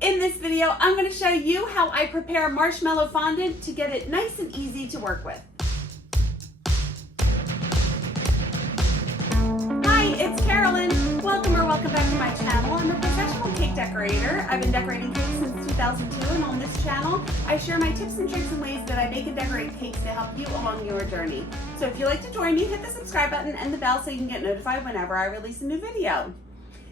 In this video, I'm going to show you how I prepare marshmallow fondant to get it nice and easy to work with. Hi, it's Karolyn. Welcome back to my channel. I'm a professional cake decorator. I've been decorating cakes since 2002, and on this channel, I share my tips and tricks and ways that I make and decorate cakes to help you along your journey. So if you'd like to join me, hit the subscribe button and the bell so you can get notified whenever I release a new video.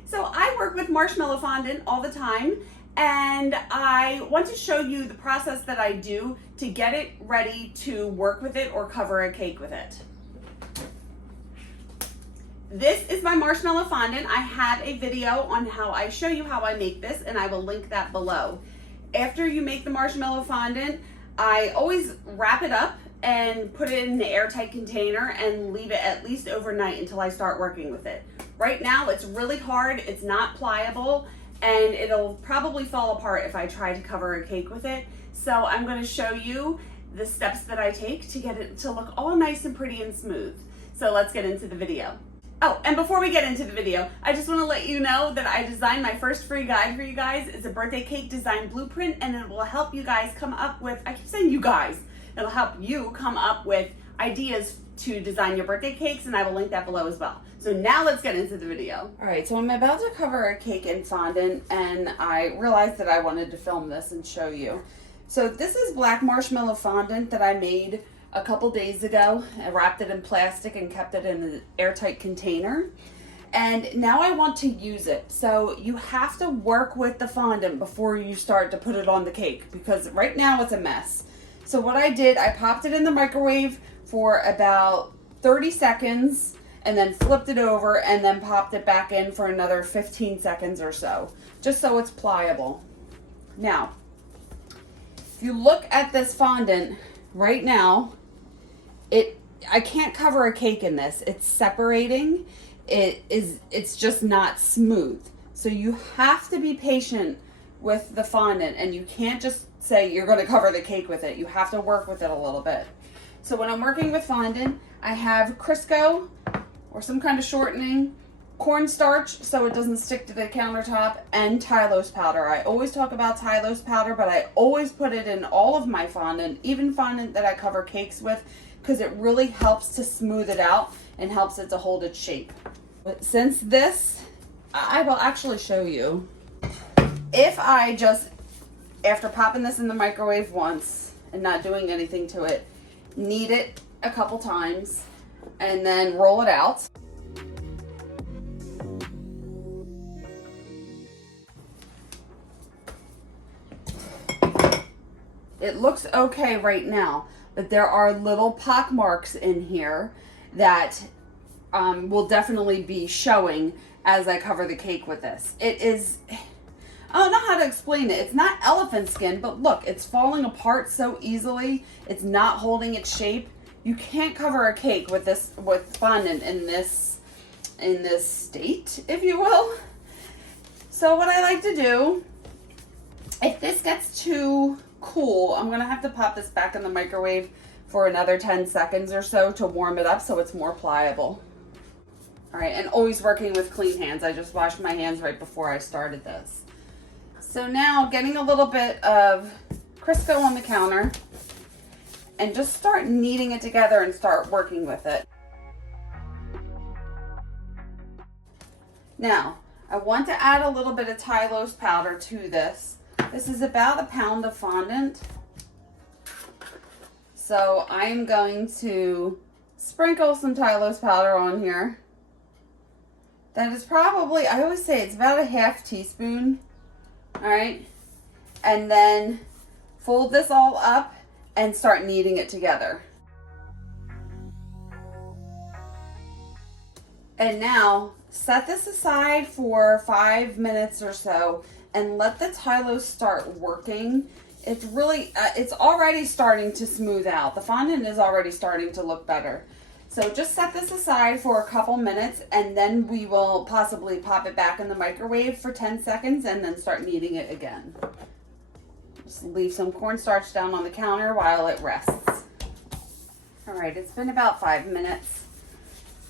So I work with marshmallow fondant all the time, and I want to show you the process that I do to get it ready to work with it or cover a cake with it. This is my marshmallow fondant. I have a video on how I show you how I make this, and I will link that below. After you make the marshmallow fondant, I always wrap it up and put it in an airtight container and leave it at least overnight until I start working with it. Right now it's really hard, it's not pliable, and it'll probably fall apart if I try to cover a cake with it. So I'm going to show you the steps that I take to get it to look all nice and pretty and smooth. So let's get into the video. Oh, and before we get into the video, I just want to let you know that I designed my first free guide for you guys. It's a birthday cake design blueprint, and it will help you guys come up with, I keep saying you guys, it'll help you come up with ideas to design your birthday cakes, and I will link that below as well. So now let's get into the video. All right, so I'm about to cover a cake in fondant, and I realized that I wanted to film this and show you. So this is black marshmallow fondant that I made a couple days ago. I wrapped it in plastic and kept it in an airtight container. And now I want to use it. So you have to work with the fondant before you start to put it on the cake, because right now it's a mess. So what I did, I popped it in the microwave for about 30 seconds and then flipped it over and then popped it back in for another 15 seconds or so, just so it's pliable. Now, if you look at this fondant right now, I can't cover a cake in this. It's separating. It's just not smooth. So you have to be patient with the fondant, and you can't just say you're going to cover the cake with it. You have to work with it a little bit. So when I'm working with fondant, I have Crisco or some kind of shortening, cornstarch so it doesn't stick to the countertop, and Tylose powder. I always talk about Tylose powder, but I always put it in all of my fondant, even fondant that I cover cakes with, because it really helps to smooth it out and helps it to hold its shape. But since this, I will actually show you. If I just, after popping this in the microwave once and not doing anything to it, knead it a couple times and then roll it out. It looks okay right now, but there are little pock marks in here that will definitely be showing as I cover the cake with this. It is, I don't know how to explain it. It's not elephant skin, but look, it's falling apart so easily. It's not holding its shape. You can't cover a cake with this, with fondant in this state, if you will. So what I like to do, if this gets too cool, I'm gonna have to pop this back in the microwave for another 10 seconds or so to warm it up so it's more pliable. All right, and always working with clean hands. I just washed my hands right before I started this. So now getting a little bit of Crisco on the counter and just start kneading it together and start working with it. Now, I want to add a little bit of Tylose powder to this. This is about a pound of fondant. So I'm going to sprinkle some Tylose powder on here. That is probably, I always say it's about a half teaspoon. All right. And then fold this all up and start kneading it together. And now set this aside for 5 minutes or so and let the Tylose start working. It's really, it's already starting to smooth out. The fondant is already starting to look better. So just set this aside for a couple minutes, and then we will possibly pop it back in the microwave for 10 seconds and then start kneading it again. Just leave some cornstarch down on the counter while it rests. All right, it's been about 5 minutes.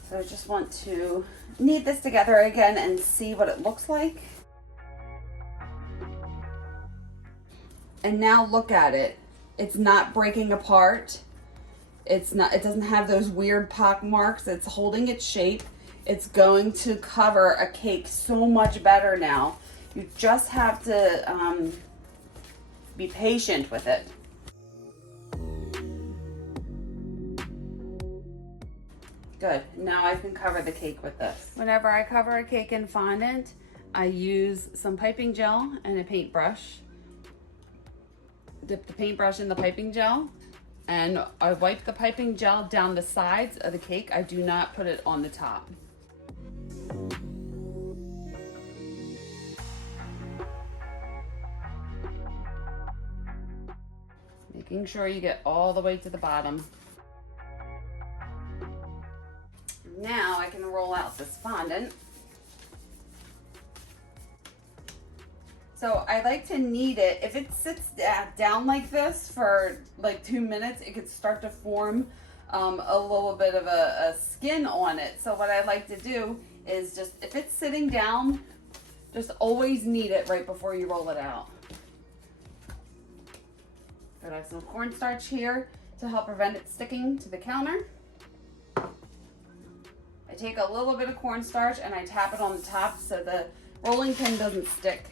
So I just want to knead this together again and see what it looks like. And now look at it. It's not breaking apart. It doesn't have those weird pock marks. It's holding its shape. It's going to cover a cake so much better now. You just have to be patient with it. Good. Now I can cover the cake with this. Whenever I cover a cake in fondant, I use some piping gel and a paintbrush. Dip the paintbrush in the piping gel, and I wipe the piping gel down the sides of the cake. I do not put it on the top. Making sure you get all the way to the bottom. Now I can roll out this fondant. So I like to knead it. If it sits down like this for like 2 minutes, it could start to form a little bit of a skin on it. So what I like to do is just, if it's sitting down, just always knead it right before you roll it out. I have some cornstarch here to help prevent it sticking to the counter. I take a little bit of cornstarch and I tap it on the top so the rolling pin doesn't stick.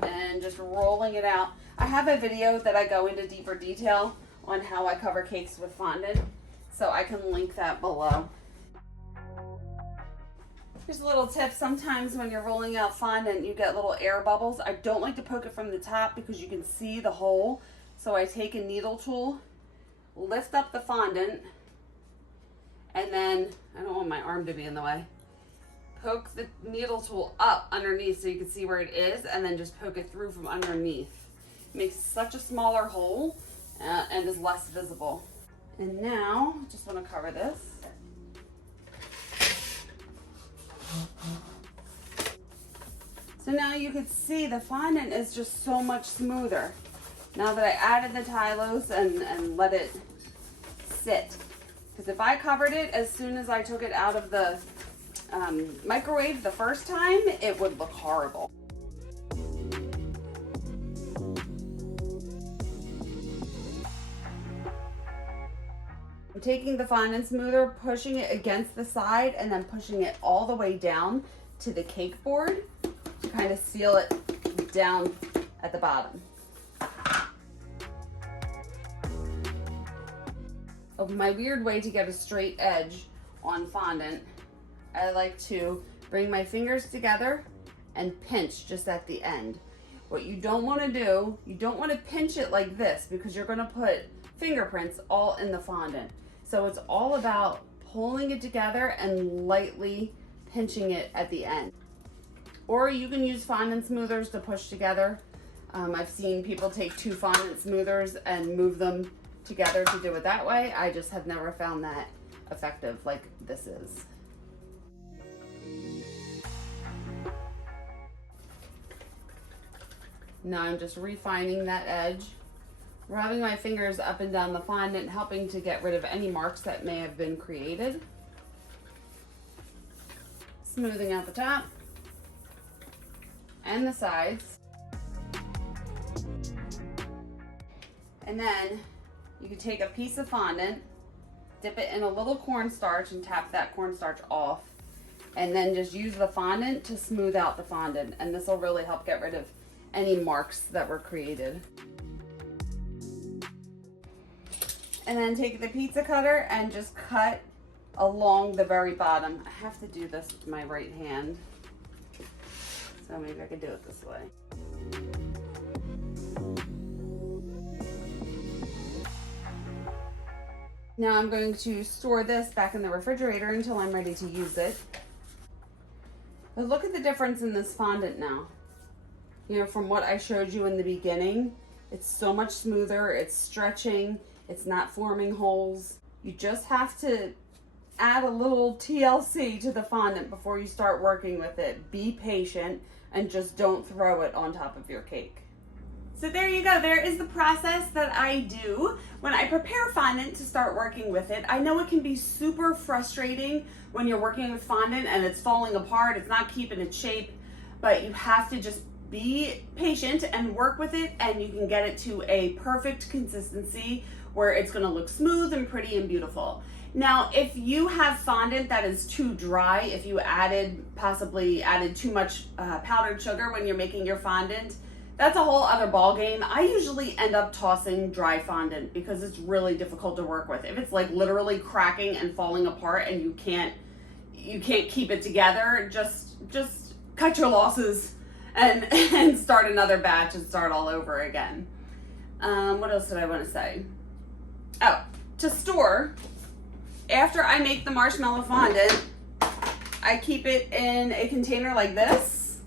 And just rolling it out. I have a video that I go into deeper detail on how I cover cakes with fondant, so I can link that below. Here's a little tip. Sometimes when you're rolling out fondant, you get little air bubbles. I don't like to poke it from the top because you can see the hole. So I take a needle tool, lift up the fondant, and then, I don't want my arm to be in the way, poke the needle tool up underneath so you can see where it is, and then just poke it through from underneath. It makes such a smaller hole and is less visible. And now, just want to cover this. So now you can see the fondant is just so much smoother now that I added the Tylose and let it sit. Because if I covered it as soon as I took it out of the microwave the first time, it would look horrible. I'm taking the fondant smoother, pushing it against the side, and then pushing it all the way down to the cake board to kind of seal it down at the bottom. My weird way to get a straight edge on fondant, I like to bring my fingers together and pinch just at the end. What you don't want to do, you don't want to pinch it like this because you're going to put fingerprints all in the fondant. So it's all about pulling it together and lightly pinching it at the end. Or you can use fondant smoothers to push together. I've seen people take 2 fondant smoothers and move them together to do it that way. I just have never found that effective like this is. Now I'm just refining that edge, rubbing my fingers up and down the fondant, helping to get rid of any marks that may have been created. Smoothing out the top and the sides. And then you can take a piece of fondant, dip it in a little cornstarch and tap that cornstarch off, and then just use the fondant to smooth out the fondant, and this will really help get rid of any marks that were created. And then take the pizza cutter and just cut along the very bottom. I have to do this with my right hand, so maybe I could do it this way. Now I'm going to store this back in the refrigerator until I'm ready to use it. But look at the difference in this fondant now. You know, from what I showed you in the beginning, it's so much smoother, it's stretching, it's not forming holes. You just have to add a little TLC to the fondant before you start working with it. Be patient and just don't throw it on top of your cake. So there you go. There is the process that I do when I prepare fondant to start working with it. I know it can be super frustrating when you're working with fondant and it's falling apart, it's not keeping its shape, but you have to just be patient and work with it, and you can get it to a perfect consistency where it's going to look smooth and pretty and beautiful. Now, if you have fondant that is too dry, if you possibly added too much powdered sugar when you're making your fondant, that's a whole other ball game. I usually end up tossing dry fondant because it's really difficult to work with. If it's like literally cracking and falling apart and you can't keep it together, just cut your losses and start another batch and start all over again. What else did I want to say? Oh, to store, after I make the marshmallow fondant, I keep it in a container like this,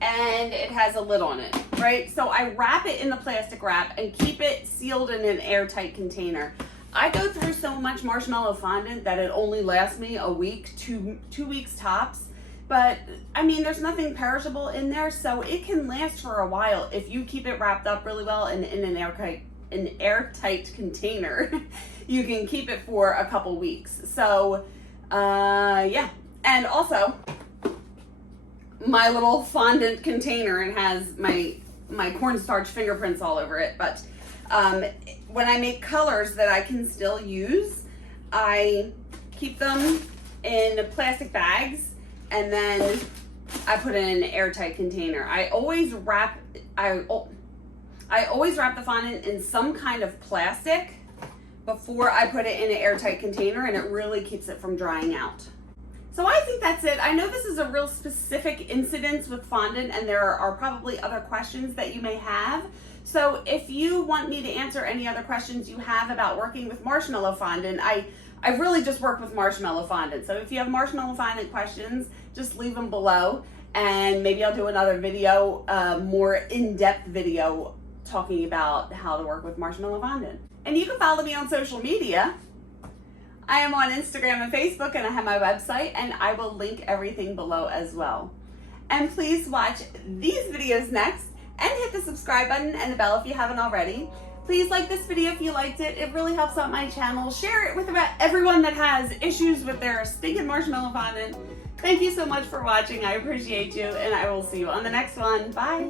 and it has a lid on it, right? So I wrap it in the plastic wrap and keep it sealed in an airtight container. I go through so much marshmallow fondant that it only lasts me a week, two weeks tops. But I mean, there's nothing perishable in there, so it can last for a while if you keep it wrapped up really well in an airtight container. You can keep it for a couple weeks. So yeah, and also my little fondant container, and has my cornstarch fingerprints all over it. But when I make colors that I can still use, I keep them in plastic bags, and then I put it in an airtight container. I always wrap the fondant in some kind of plastic before I put it in an airtight container, and it really keeps it from drying out. So I think that's it. I know this is a real specific incidence with fondant, and there are probably other questions that you may have. So if you want me to answer any other questions you have about working with marshmallow fondant, I really just work with marshmallow fondant. So if you have marshmallow fondant questions, just leave them below, and maybe I'll do another video, more in-depth video talking about how to work with marshmallow fondant. And you can follow me on social media. I am on Instagram and Facebook, and I have my website, and I will link everything below as well. And please watch these videos next, and hit the subscribe button and the bell if you haven't already. Please like this video if you liked it. It really helps out my channel. Share it with about everyone that has issues with their stinking marshmallow fondant. Thank you so much for watching. I appreciate you, and I will see you on the next one. Bye.